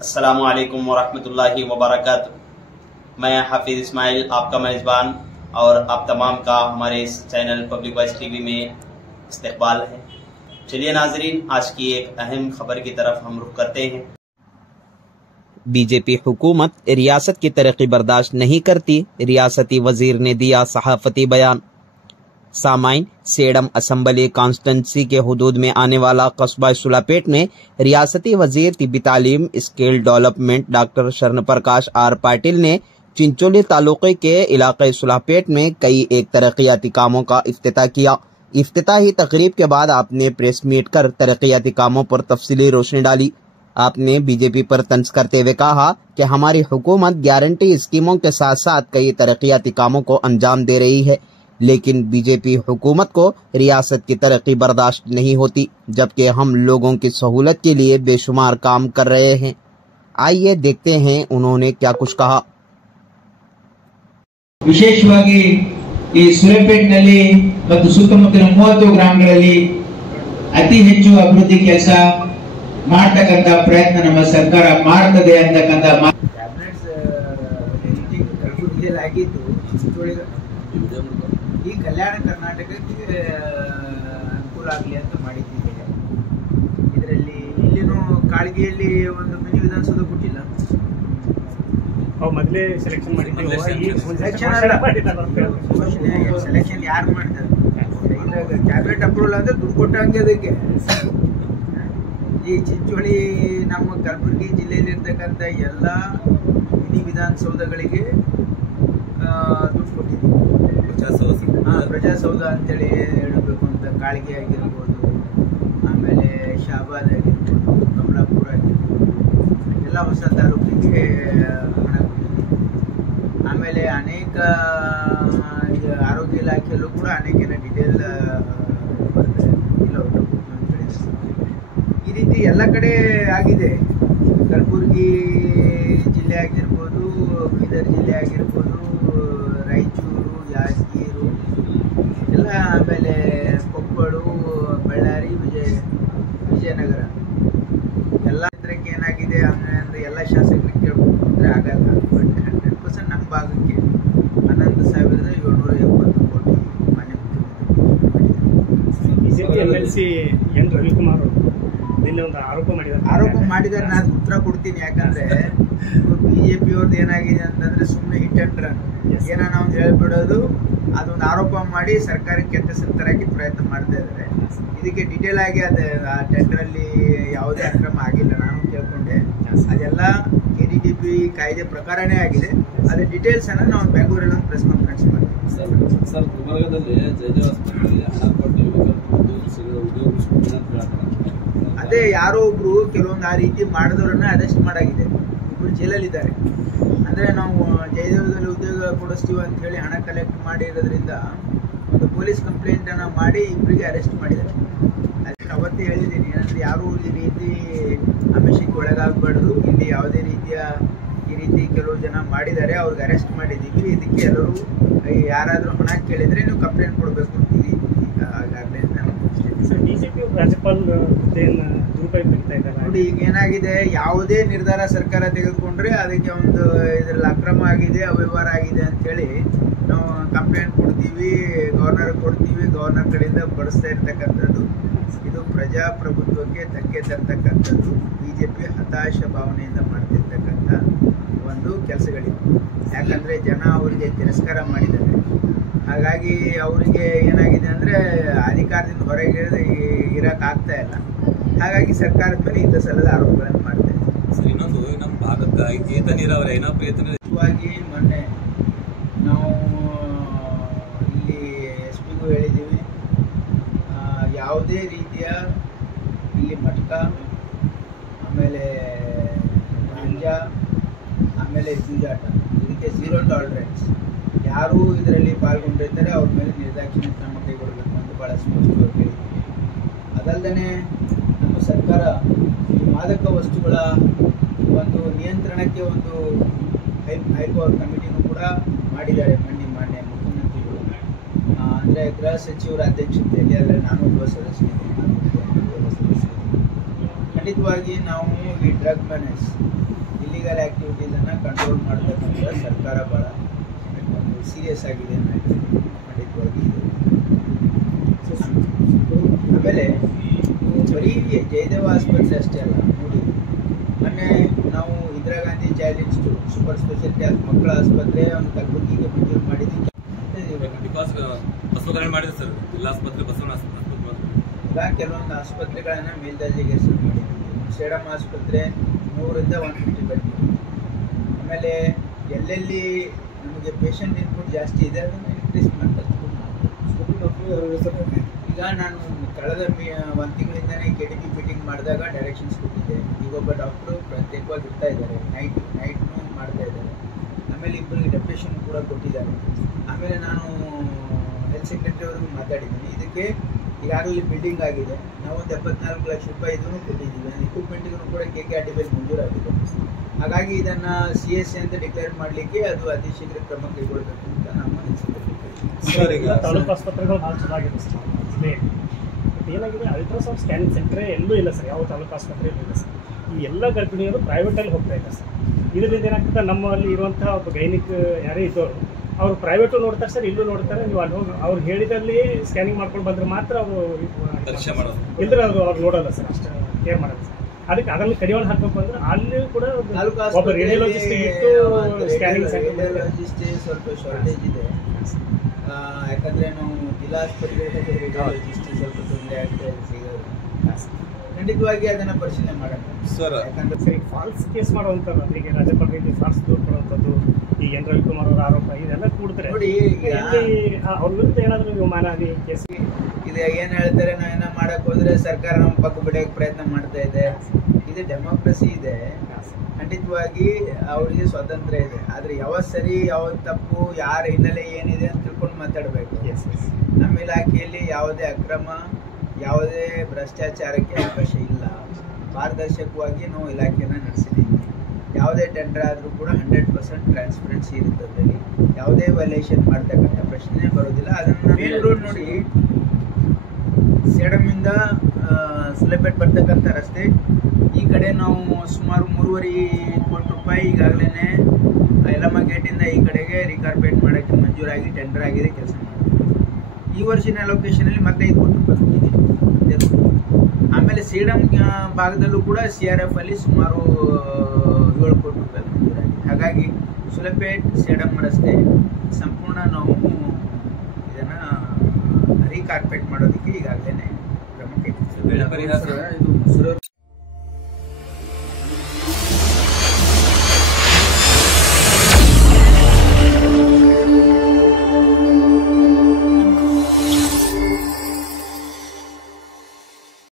अस्सलामु अलैकुम वरहमतुल्लाहि वबरकातुहू। मैं हाफिज इस्माइल आपका मेज़बान और आप तमाम का हमारे इस चैनल पब्लिक वॉइस टीवी में इस्तकबाल है। चलिए नाजरीन, आज की एक अहम खबर की तरफ हम रुख करते हैं। बीजेपी हुकूमत रियासत की तरक्की बर्दाश्त नहीं करती, रियासती वजीर ने दिया सहाफती बयान। सामाइन, सेडम असम्बली कॉन्स्टिट्यूंसी के हुदूद में आने वाला कस्बा सुलापेट में रियासती वजीर तिब्बी तालीम स्किल डेवलपमेंट डॉक्टर शरण प्रकाश आर पाटिल ने चिंचोली तालुके के इलाके सुलापेट में कई एक तरक्याती कामों का इफ्तिताह किया। इफ्तिताही तकरीब के बाद आपने प्रेस मीट कर तरक्याती कामों पर तफसीली रोशनी डाली। आपने बीजेपी पर तंज करते हुए कहा कि हमारी हुकूमत गारंटी स्कीमों के साथ साथ कई तरक्याती कामों को अंजाम दे रही है, लेकिन बीजेपी हुकूमत को रियासत की तरक्की बर्दाश्त नहीं होती, जबकि हम लोगों की सहूलत के लिए बेशुमार काम कर रहे हैं। आइए देखते हैं उन्होंने क्या कुछ कहा। ವಿಶೇಷವಾಗಿ ಈ ಸುಲೇಪೇಟ್ನಲ್ಲಿ ಮತ್ತು ಸುತ್ತಮುತ್ತಲಿನ 30 ಗ್ರಾಮಗಳಲ್ಲಿ ಅತಿ ಹೆಚ್ಚು ಅಭಿವೃದ್ಧಿ ಕೆಲಸ ಮಾಡತಕ್ಕಂತ ಪ್ರಯತ್ನ ನಮ್ಮ ಸರ್ಕಾರ ಮಾಡುತ್ತದೆ ಅಂತಕ್ಕಂತ ಆಗಿದ್ದು ಈ ಕಲ್ಯಾಣ ಕರ್ನಾಟಕಕ್ಕೆ ಅನುಕೂಲ ಆಗಲಿ ಅಂತ ಮಾಡಿದ್ದೀವಿ. ಇದರಲ್ಲಿ ಇಲ್ಲಿನೂ ಕಾಳಗಿಯಲ್ಲಿ ಒಂದು ಮಿನಿ ವಿಧಾನಸೌಧ ಕೊಟ್ಟಿಲ್ಲ, ಮೊದಲೇ ಸೆಲೆಕ್ಷನ್ ಸೆಲೆಕ್ಷನ್ ಯಾರು ಮಾಡ್ತಾರೆ? ಕ್ಯಾಬಿನೆಟ್ ಅಪ್ರೂವಲ್ ಅಂದ್ರೆ ದುಡ್ಡು ಕೊಟ್ಟಂಗೆ ಅದಕ್ಕೆ. ಈ ಚಿಂಚೋಳಿ ನಮ್ಮ ಕಲಬುರಗಿ ಜಿಲ್ಲೆಯಲ್ಲಿ ಇರ್ತಕ್ಕಂಥ ಎಲ್ಲ ಮಿನಿ ವಿಧಾನಸೌಧಗಳಿಗೆ ದುಡ್ಡು ಕೊಟ್ಟಿದ್ದೀವಿ. ಪ್ರಜಾಸೌಧ ಅಂತೇಳಿ ಹೇಳಬೇಕು ಅಂತ ಕಾಳಿಗೆ ಆಗಿರ್ಬೋದು, ಆಮೇಲೆ ಶಾಬಾದ್ ಆಗಿರ್ಬೋದು, ಕಮಲಾಪುರ ಆಗಿರ್ಬೋದು, ಎಲ್ಲ ಹೊಸ ತಾಲೂಕಿಗೆ ಹಣ ಕೊಟ್ಟಿದ್ದೀವಿ. ಆಮೇಲೆ ಅನೇಕ ಆರೋಗ್ಯ ಇಲಾಖೆಯಲ್ಲೂ ಕೂಡ ಅನೇಕ ಡಿಟೇಲ್ ಬರ್ತದೆ. ಈ ರೀತಿ ಎಲ್ಲ ಕಡೆ ಆಗಿದೆ. ಕಲಬುರಗಿ ಜಿಲ್ಲೆ ಆಗಿರ್ಬೋದು, ಬೀದರ್ ಜಿಲ್ಲೆ ಆಗಿರ್ಬೋದು, ರಾಯಚೂರು, ಯಾದಗಿರಿ ಎಲ್ಲ, ಆಮೇಲೆ ಕೊಪ್ಪಳ, ಬಳ್ಳಾರಿ, ವಿಜಯನಗರ ಎಲ್ಲ ಇದಕ್ಕೆ ಏನಾಗಿದೆ ಅಂದರೆ ಎಲ್ಲ ಶಾಸಕರಿಗೆ ಕೇಳ್ಕೊಂಡ್ರೆ ಆಗಲ್ಲ. ಬಟ್ 100% ನಮ್ಮ ಭಾಗಕ್ಕೆ 11,770 ಕೋಟಿ ಮಾನ್ಯ ಬಿಜೆಪಿ MLC ಎನ್ ರವಿಕುಮಾರ್ ನಿನ್ನೆ ಒಂದು ಆರೋಪ ಮಾಡಿದ್ದಾರೆ. ನಾನು ಉತ್ತರ ಕೊಡ್ತೀನಿ. ಯಾಕಂದ್ರೆ ಬಿಜೆಪಿ ಅವ್ರದ್ದು ಏನಾಗಿದೆ ಅಂತಂದ್ರೆ ಸುಮ್ಮನೆ ಹಿಟ್ ಅಂಡ್ ರನ್, ಏನೋ ನಾವು ಹೇಳ್ಬಿಡೋದು, ಅದೊಂದು ಆರೋಪ ಮಾಡಿ ಸರ್ಕಾರಕ್ಕೆ ಕೆಟ್ಟ ಹೆಸರು ತರಕ್ಕೆ ಪ್ರಯತ್ನ ಮಾಡ್ತಾ ಇದ್ದಾರೆ. ಇದಕ್ಕೆ ಡಿಟೇಲ್ ಆಗಿ ಅದು ಆ ಟೆಂಡರ್ ಅಲ್ಲಿ ಯಾವುದೇ ಅಕ್ರಮ ಆಗಿಲ್ಲ, ನಾನು ಕೇಳ್ಕೊಂಡೆ. ಅದೆಲ್ಲ KDDP ಕಾಯ್ದೆ ಪ್ರಕಾರನೇ ಆಗಿದೆ. ಅದ್ರ ಡೀಟೇಲ್ಸ್ ಅನ್ನ ನಾವು ಬೆಂಗಳೂರಲ್ಲಿ ಒಂದು ಪ್ರೆಸ್ ಕಾನ್ಫರೆನ್ಸ್ ಮಾಡ್ತೀವಿ. ಸರ್, ಗುಲ್ಬರ್ಗದಲ್ಲಿ ಜಯದೇವ ಆಸ್ಪತ್ರೆಯಲ್ಲಿ ಹಣ ಕೊಟ್ಟು ಅದೇ ಯಾರೋ ಒಬ್ರು ಕೆಲವೊಂದು ಆ ರೀತಿ ಮಾಡಿದವರನ್ನ ಅರೆಸ್ಟ್ ಮಾಡಾಗಿದೆ. ಇಬ್ರು ಜೈಲಲ್ಲಿದ್ದಾರೆ. ಅಂದ್ರೆ ನಾವು ಜಯದೇವದಲ್ಲಿ ಉದ್ಯೋಗ ಕೊಡಿಸ್ತೀವಿ ಅಂತ ಹೇಳಿ ಹಣ ಕಲೆಕ್ಟ್ ಮಾಡಿರೋದ್ರಿಂದ ಒಂದು ಪೊಲೀಸ್ ಕಂಪ್ಲೇಂಟ್ ಅನ್ನ ಮಾಡಿ ಇಬ್ಬರಿಗೆ ಅರೆಸ್ಟ್ ಮಾಡಿದ್ದಾರೆ. ಅವತ್ತೇ ಹೇಳಿದ್ದೀನಿ, ಏನಂದ್ರೆ ಯಾರು ಈ ರೀತಿ ಆಮಿಷಕ್ಕೆ ಒಳಗಾಗಬಾರ್ದು. ಇಲ್ಲಿ ಯಾವುದೇ ರೀತಿಯ ಈ ರೀತಿ ಕೆಲವು ಜನ ಮಾಡಿದ್ದಾರೆ, ಅವ್ರಿಗೆ ಅರೆಸ್ಟ್ ಮಾಡಿದ್ದೀವಿ. ಇದಕ್ಕೆ ಎಲ್ಲರೂ ಯಾರಾದರೂ ಹಣ ಕೇಳಿದ್ರೆ ನೀವು ಕಂಪ್ಲೇಂಟ್ ಕೊಡಬೇಕು ಅಂತೀವಿ. ಈಗಾಗಲೇ ಬಿಜೆಪಿ ರಾಜ್ಯಪಾಲ ನೋಡಿ, ಈಗ ಏನಾಗಿದೆ, ಯಾವುದೇ ನಿರ್ಧಾರ ಸರ್ಕಾರ ತೆಗೆದುಕೊಂಡ್ರೆ ಅದಕ್ಕೆ ಒಂದು ಇದರಲ್ಲಿ ಅಕ್ರಮ ಆಗಿದೆ, ಅವ್ಯವಹಾರ ಆಗಿದೆ ಅಂತೇಳಿ ನಾವು ಕಂಪ್ಲೇಂಟ್ ಕೊಡ್ತೀವಿ, ಗವರ್ನರ್ ಕೊಡ್ತೀವಿ. ಗವರ್ನರ್ ಕಡೆಯಿಂದ ಬಡಿಸ್ತಾ ಇರ್ತಕ್ಕಂಥದ್ದು ಇದು ಪ್ರಜಾಪ್ರಭುತ್ವಕ್ಕೆ ಧಕ್ಕೆ ತರ್ತಕ್ಕಂಥದ್ದು. ಬಿಜೆಪಿ ಹತಾಶ ಭಾವನೆಯಿಂದ ಮಾಡ್ತಿರ್ತಕ್ಕಂಥ ಒಂದು ಕೆಲಸಗಳಿವೆ. ಯಾಕಂದ್ರೆ ಜನ ಅವರಿಗೆ ತಿರಸ್ಕಾರ ಮಾಡಿದ್ದಾರೆ. ಹಾಗಾಗಿ ಅವರಿಗೆ ಏನಾಗಿದೆ ಅಂದ್ರೆ ಅಧಿಕಾರದಿಂದ ಹೊರಗೆ ಇರಕ್ ಆಗ್ತಾ ಇಲ್ಲ. ಹಾಗಾಗಿ ಸರ್ಕಾರದ ಮೇಲೆ ಇಂಥ ಸಲದ ಆರೋಪಗಳನ್ನು ಮಾಡ್ತಾ ಇದ್ದಾರೆ. ಇನ್ನೊಂದು ನಮ್ಮ ಭಾಗಕ್ಕೆ ಏತ ನೀರಾವರಿ ನಿಜವಾಗಿ ಮೊನ್ನೆ ನಾವು ಇಲ್ಲಿ SP ಗೂ ಹೇಳಿದ್ದೀವಿ, ಯಾವುದೇ ರೀತಿಯ ಇಲ್ಲಿ ಮಟ್ಕ, ಆಮೇಲೆ ಗಾಂಜಾ, ಆಮೇಲೆ ಜೂಜಾಟ, ಇದಕ್ಕೆ 0 ಟಾಲರೆನ್ಸ್. ಯಾರು ಇದರಲ್ಲಿ ಪಾಲ್ಗೊಂಡಿರ್ತಾರೆ ಅವ್ರ ಮೇಲೆ ನಿರ್ದಾಕ್ಷಿಣ್ಯ ಕ್ರಮ ಕೈಗೊಳ್ಳಬೇಕು ಅಂತ ಬಹಳ ಸ್ಪಷ್ಟವಾಗಿ ಹೇಳಿದ್ದೀವಿ. ಅದಲ್ಲದೆ ನಮ್ಮ ಸರ್ಕಾರ ಈ ಮಾದಕ ವಸ್ತುಗಳ ಒಂದು ನಿಯಂತ್ರಣಕ್ಕೆ ಒಂದು ಹೈ ಪವರ್ ಕಮಿಟಿನೂ ಕೂಡ ಮಾಡಿದ್ದಾರೆ ಮಾನ್ಯ ಮುಖ್ಯಮಂತ್ರಿಗಳು. ಅಂದರೆ ಗೃಹ ಸಚಿವರ ಅಧ್ಯಕ್ಷತೆಯಲ್ಲಿ, ಅದರಲ್ಲಿ ನಾನು ಒಬ್ಬ ಸದಸ್ಯನಿದ್ದೀನಿ. ಖಂಡಿತವಾಗಿ ನಾವು ಈ ಡ್ರಗ್ ಮೆನೆಸ್ ಇಲ್ಲಿಗಲ್ ಆಕ್ಟಿವಿಟೀಸನ್ನು ಕಂಟ್ರೋಲ್ ಮಾಡಬೇಕಂತ ಸರ್ಕಾರ ಭಾಳ ಒಂದು ಸೀರಿಯಸ್ ಆಗಿದೆ ಅಂತ ಹೇಳ್ತೀನಿ. ಖಂಡಿತವಾಗಿ ಆಮೇಲೆ ಬರೀ ಜಯದೇವ ಆಸ್ಪತ್ರೆ ಅಷ್ಟೇ ಅಲ್ಲ ನೋಡಿ, ಮೊನ್ನೆ ನಾವು Indira Gandhi child institute super speciality ಮಕ್ಕಳ ಆಸ್ಪತ್ರೆ ಒಂದು ಕಲಬುರಗಿಗೆ ಮಂಜೂರು ಮಾಡಿದ್ದೀವಿ. ಬಿಕಾಸ್ ಬಸವಕಲ್ಯಾಣ ಮಾಡಿದೆ ಸರ್, ಎಲ್ಲ ಆಸ್ಪತ್ರೆ ಬಸವನ ಆಸ್ಪತ್ರೆ ಈಗ ಕೆಲವೊಂದು ಆಸ್ಪತ್ರೆಗಳನ್ನು ಮೇಲ್ದರ್ಜೆಗೇರಿಸಿ ಮಾಡಿದ್ದೀವಿ. ಸೇಡಂ ಆಸ್ಪತ್ರೆ 100ರಿಂದ 150 ಬೆಡ್. ಆಮೇಲೆ ಎಲ್ಲೆಲ್ಲಿ ನಮಗೆ ಪೇಷಂಟ್ ಇನ್ಪುಟ್ ಜಾಸ್ತಿ ಇದೆ ಅದನ್ನು ಇನ್ಕ್ರೀಸ್ ಮಾಡ್ತಾರೆ. ಈಗ ನಾನು ಕಳೆದ 1 ತಿಂಗಳಿಂದನೇ KDP ಮೀಟಿಂಗ್ ಮಾಡಿದಾಗ ಡೈರೆಕ್ಷನ್ಸ್ ಕೊಟ್ಟಿದ್ದೆ. ಈಗ ಒಬ್ಬ ಡಾಕ್ಟ್ರು ಪ್ರತ್ಯೇಕವಾಗಿ ಇರ್ತಾ ಇದ್ದಾರೆ, ನೈಟ್ನು ಮಾಡ್ತಾ ಇದ್ದಾರೆ. ಆಮೇಲೆ ಇಬ್ಬರಿಗೆ ಡೆಪ್ಯುಟೇಷನ್ ಕೂಡ ಕೊಟ್ಟಿದ್ದಾರೆ. ಆಮೇಲೆ ನಾನು ಹೆಲ್ತ್ ಸೆಕ್ರೆಟರಿ ಅವ್ರಿಗೂ ಮಾತಾಡಿದ್ದೀನಿ. ಇದಕ್ಕೆ ಈಗಾಗಲೇ ಬಿಲ್ಡಿಂಗ್ ಆಗಿದೆ, ನಾವೊಂದು 74 ಲಕ್ಷ ರೂಪಾಯಿ ಇದನ್ನು ಕೊಟ್ಟಿದ್ದೀವಿ. ಎಕ್ವಿಪ್ಮೆಂಟಿಗೂ ಕೂಡ KKRDB ಮಂಜೂರಾಗಿದೆ. ಹಾಗಾಗಿ ಇದನ್ನು CSA ಅಂತ ಡಿಕ್ಲೇರ್ ಮಾಡಲಿಕ್ಕೆ ಅದು ಅತಿ ಶೀಘ್ರ ಕ್ರಮ ಕೈಗೊಳ್ಳಬೇಕು ಅಂತ ನಮ್ಮ ತಾಲೂಕು ಆಸ್ಪತ್ರೆಗಳು ಭಾಳ ಚೆನ್ನಾಗಿದೆ ಸರ್. ಏನಾಗಿದೆ, ಅಲ್ಟ್ರಾಸೌಂಡ್ ಸ್ಕ್ಯಾನಿಂಗ್ ಸೆಂಟ್ರೇ ಎಲ್ಲೂ ಇಲ್ಲ ಸರ್, ಯಾವ ತಾಲೂಕು ಆಸ್ಪತ್ರೆಯಲ್ಲೂ ಇಲ್ಲ ಸರ್. ಈ ಎಲ್ಲ ಗರ್ಭಿಣಿಯರು ಪ್ರೈವೇಟಲ್ಲಿ ಹೋಗ್ತಾ ಇದ್ದಾರೆ ಸರ್. ಇದರಿಂದ ಏನಾಗ್ತದೆ, ನಮ್ಮಲ್ಲಿ ಇರುವಂಥ ಒಬ್ಬ ಗೈನಿಕ್ ಯಾರೇ ಇದ್ದವರು ಅವರು ಪ್ರೈವೇಟು ನೋಡ್ತಾರೆ ಸರ್, ಇಲ್ಲೂ ನೋಡ್ತಾರೆ. ನೀವು ಅಲ್ಲಿ ಹೋಗಿ ಅವ್ರು ಹೇಳಿದಲ್ಲಿ ಸ್ಕ್ಯಾನಿಂಗ್ ಮಾಡ್ಕೊಂಡು ಬಂದರೆ ಮಾತ್ರ ಅವರು ಇಲ್ಲದ್ರೆ ಅವ್ರು ನೋಡೋಲ್ಲ ಸರ್, ಅಷ್ಟು ಕೇರ್ ಮಾಡೋದು ಸರ್. ಅದಕ್ಕೆ ಅದನ್ನು ಕಡಿವಾಣ ಹಾಕಬೇಕು ಅಂದ್ರೆ ಅಲ್ಲಿ ಕೂಡ ಒಬ್ಬ ರೇಡಿಯೋಲಜಿಸ್ಟ್ ಇಟ್ಟು ಸ್ಕ್ಯಾನಿಂಗ್ ರೇಡಿಯೋಲಜಿಸ್ಟ್ ಸ್ವಲ್ಪ ಶಾರ್ಟೇಜ್ ಇದೆ. ಯಾಕಂದರೆ ನಾವು ಜಿಲ್ಲಾ ಆಸ್ಪತ್ರೆಗಳಲ್ಲಿ ರೇಡಿಯೋಲಜಿಸ್ಟ್ ಸ್ವಲ್ಪ ತೊಂದರೆ ಆಗ್ತಾ ಇದೆ ಸಿಗೋದು. ಖಂಡಿತವಾಗಿ ಅದನ್ನು ಪರಿಶೀಲನೆ ಮಾಡೋಣ ಸರ್. ಯಾಕಂದ್ರೆ ಸರಿ, ಫಾಲ್ಸ್ ಕೇಸ್ ಮಾಡುವಂಥದ್ದು, ಅದಕ್ಕೆ ರಾಜ್ಯಪಾಲರಿಗೆ ಫಾಲ್ಸ್ ದೂರು ಕೊಡುವಂಥದ್ದು, ಈ ಎನ್ ರವಿಕುಮಾರ್ ಅವರ ಆರೋಪ ಇದೆಲ್ಲ ಕೂಡ್ತಾರೆ ನೋಡಿ. ಅವ್ರ ವಿರುದ್ಧ ಏನಾದರೂ ನೀವು ಮಾನಹಾನಿ ಕೇಸ್ ಇದು ಏನು ಹೇಳ್ತಾರೆ, ನಾವೇನೋ ಮಾಡಕ್ಕೆ ಹೋದ್ರೆ ಸರ್ಕಾರ ನಮ್ಮ ಪಕ್ಕ ಬಿಡೋಕ್ಕೆ ಪ್ರಯತ್ನ ಮಾಡ್ತಾ ಇದೆ. ಇದು ಡೆಮೋಕ್ರಸಿ ಇದೆ, ಖಂಡಿತವಾಗಿ ಅವರಿಗೆ ಸ್ವಾತಂತ್ರ್ಯ ಇದೆ. ಆದರೆ ಯಾವತ್ತು ಸರಿ ಯಾವತ್ತು ತಪ್ಪು, ಯಾರ ಹಿನ್ನೆಲೆ ಏನಿದೆ ಅಂತ ತಿಳ್ಕೊಂಡು ಮಾತಾಡಬೇಕು. ನಮ್ಮ ಇಲಾಖೆಯಲ್ಲಿ ಯಾವುದೇ ಅಕ್ರಮ, ಯಾವುದೇ ಭ್ರಷ್ಟಾಚಾರಕ್ಕೆ ಅವಕಾಶ ಇಲ್ಲ. ಪಾರದರ್ಶಕವಾಗಿ ನಾವು ಇಲಾಖೆಯನ್ನು ನಡೆಸಿದ್ದೀವಿ. ಯಾವುದೇ ಟೆಂಡರ್ ಆದರೂ ಕೂಡ 100% ಟ್ರಾನ್ಸ್ಪರೆನ್ಸಿ ಇರುತ್ತದೆ. ಯಾವುದೇ ವೈಲೇಷನ್ ಮಾಡ್ತಕ್ಕಂಥ ಪ್ರಶ್ನೆ ಬರೋದಿಲ್ಲ. ಅದನ್ನು ಮೇನ್ ರೋಡ್ ನೋಡಿ, ಸೇಡಮಿಂದ ಸುಲೇಪೇಟ್ ಬರ್ತಕ್ಕಂಥ ರಸ್ತೆ ಈ ಕಡೆ ನಾವು ಸುಮಾರು 3.5 ಕೋಟಿ ರೂಪಾಯಿ ಈಗಾಗಲೇ ಯಲ್ಲಮ್ಮ ಗೇಟಿಂದ ಈ ಕಡೆಗೆ ರಿಕಾರ್ಪೇಟ್ ಮಾಡೋಕ್ಕೆ ಮಂಜೂರಾಗಿ ಟೆಂಡರ್ ಆಗಿದೆ, ಕೆಲಸ ಮಾಡ್ತೀವಿ. ಈ ವರ್ಷಿನ ಅಲೋಕೇಶನಲ್ಲಿ ಮತ್ತೆ 5 ಕೋಟಿ ರೂಪಾಯಿ. ಆಮೇಲೆ ಸೇಡಂ ಭಾಗದಲ್ಲೂ ಕೂಡ CRF ಅಲ್ಲಿ ಸುಮಾರು 7 ಕೋಟಿ ರೂಪಾಯಿ ಮಂಜೂರಾಗಿದೆ. ಹಾಗಾಗಿ ಸುಲೇಪೇಟ್ ಸೇಡಂ ರಸ್ತೆ ಸಂಪೂರ್ಣ ನಾವು ಇದನ್ನು ರೀಕಾರ್ಪೇಟ್ ಮಾಡೋದಕ್ಕೆ ಈಗಾಗಲೇ ಕ್ರಮ ಕೈಗೊಳ್ಳುತ್ತೇವೆ.